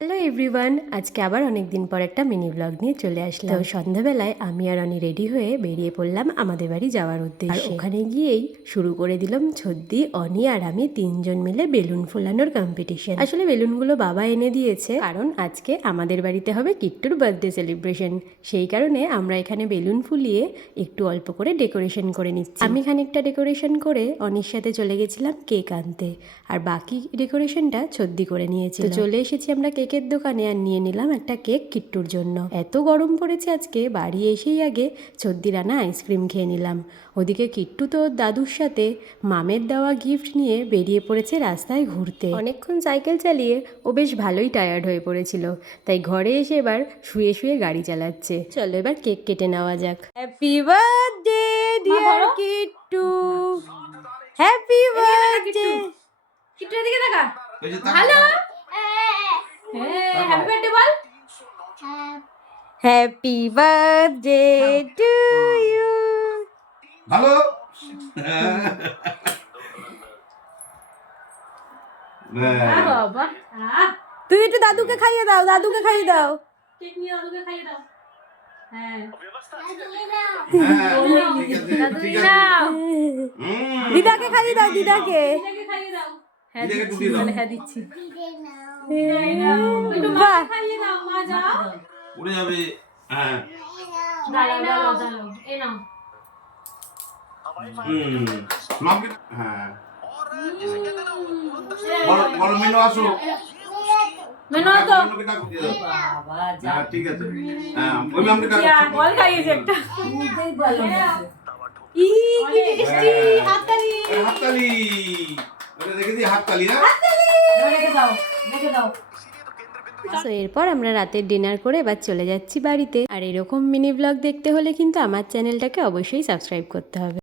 Hello everyone, আজকে আবার অনেক দিন পর একটা মিনি ব্লগ নিয়ে চলে আসলাম। তো সন্ধ্যাবেলায় আমি আর অনি রেডি হয়ে বেরিয়ে পড়লাম আমাদের বাড়ি যাওয়ার উদ্দেশ্যে। আর ওখানে গিয়েই শুরু করে দিলাম ছদ্দি, অনি আর আমি তিনজন মিলে বেলুন ফোলানোর কম্পিটিশন। আসলে বেলুনগুলো বাবা এনে দিয়েছে, কারণ আজকে আমাদের বাড়িতে হবে কিট্টুর বার্থডে সেলিব্রেশন। সেই কারণে আমরা এখানে বেলুন ফুলিয়ে একটু অল্প করে ডেকোরেশন করে নিচ্ছি। আমি খানিকটা ডেকোরেশন করে অনির সাথে চলে গেছিলাম কেক আনতে, আর বাকি ডেকোরেশনটা ছদ্দি করে নিয়েছিল। তো চলে এসেছি আমরা কেকের দোকানে আর নিয়ে নিলাম একটা কেক কিট্টুর জন্য। এত গরম পড়েছে আজকে, বাড়ি এসেই আগে ছদ্দির আনা আইসক্রিম খেয়ে নিলাম। ওদিকে কিট্টু তো ওর দাদুর সাথে মামের দেওয়া গিফট নিয়ে বেরিয়ে পড়েছে রাস্তায় ঘুরতে। অনেকক্ষণ সাইকেল চালিয়ে ও বেশ ভালোই টায়ার্ড হয়ে পড়েছিল, তাই ঘরে এসে এবার শুয়ে শুয়ে গাড়ি চালাচ্ছে। চলো এবার কেক কেটে নেওয়া যাক। Happy birthday dear Kittu, happy birthday. কিট্টুর দিকে তাকা। হ্যালো। হ্যাপি বার্থডে বল। Happy birthday to you. Hello. বাবা। তুই একটু দাদুকে খাইয়ে দাও, দাদুকে খাইয়ে দাও। কেক নিয়ে দাদুকে খাইয়ে দাও। হ্যাঁ। দিদাকে খাইয়ে দাও, দিদাকে। দিদাকে খাইয়ে দাও। হ্যাঁ দিদাকে দিচ্ছি, টুটি দাও। বলে হ্যাঁ দিচ্ছি। একটু বাহ। মাকে খাইয়ে দাও, মা যাও। উড়ে যাবে। হ্যাঁ। দাঁড়াও। এই নাও। মামকে হ্যাঁ। বড় মেনু আসো। মেনু তো। মেনুকে ডাক দিয়ে দাও। হ্যাঁ, ঠিক আছে। হ্যাঁ, ওই মামকে ডাক। বল খাইয়েছে একটা। ই কি টেস্টি, হাততালি। হাততালি। ওটা দেখে দি হাততালি না? রেখে দাও। তো এরপর আমরা রাতের ডিনার করে এবার চলে যাচ্ছি বাড়িতে। আর এরকম মিনি ব্লগ দেখতে হলে কিন্তু আমার চ্যানেলটাকে অবশ্যই সাবস্ক্রাইব করতে হবে।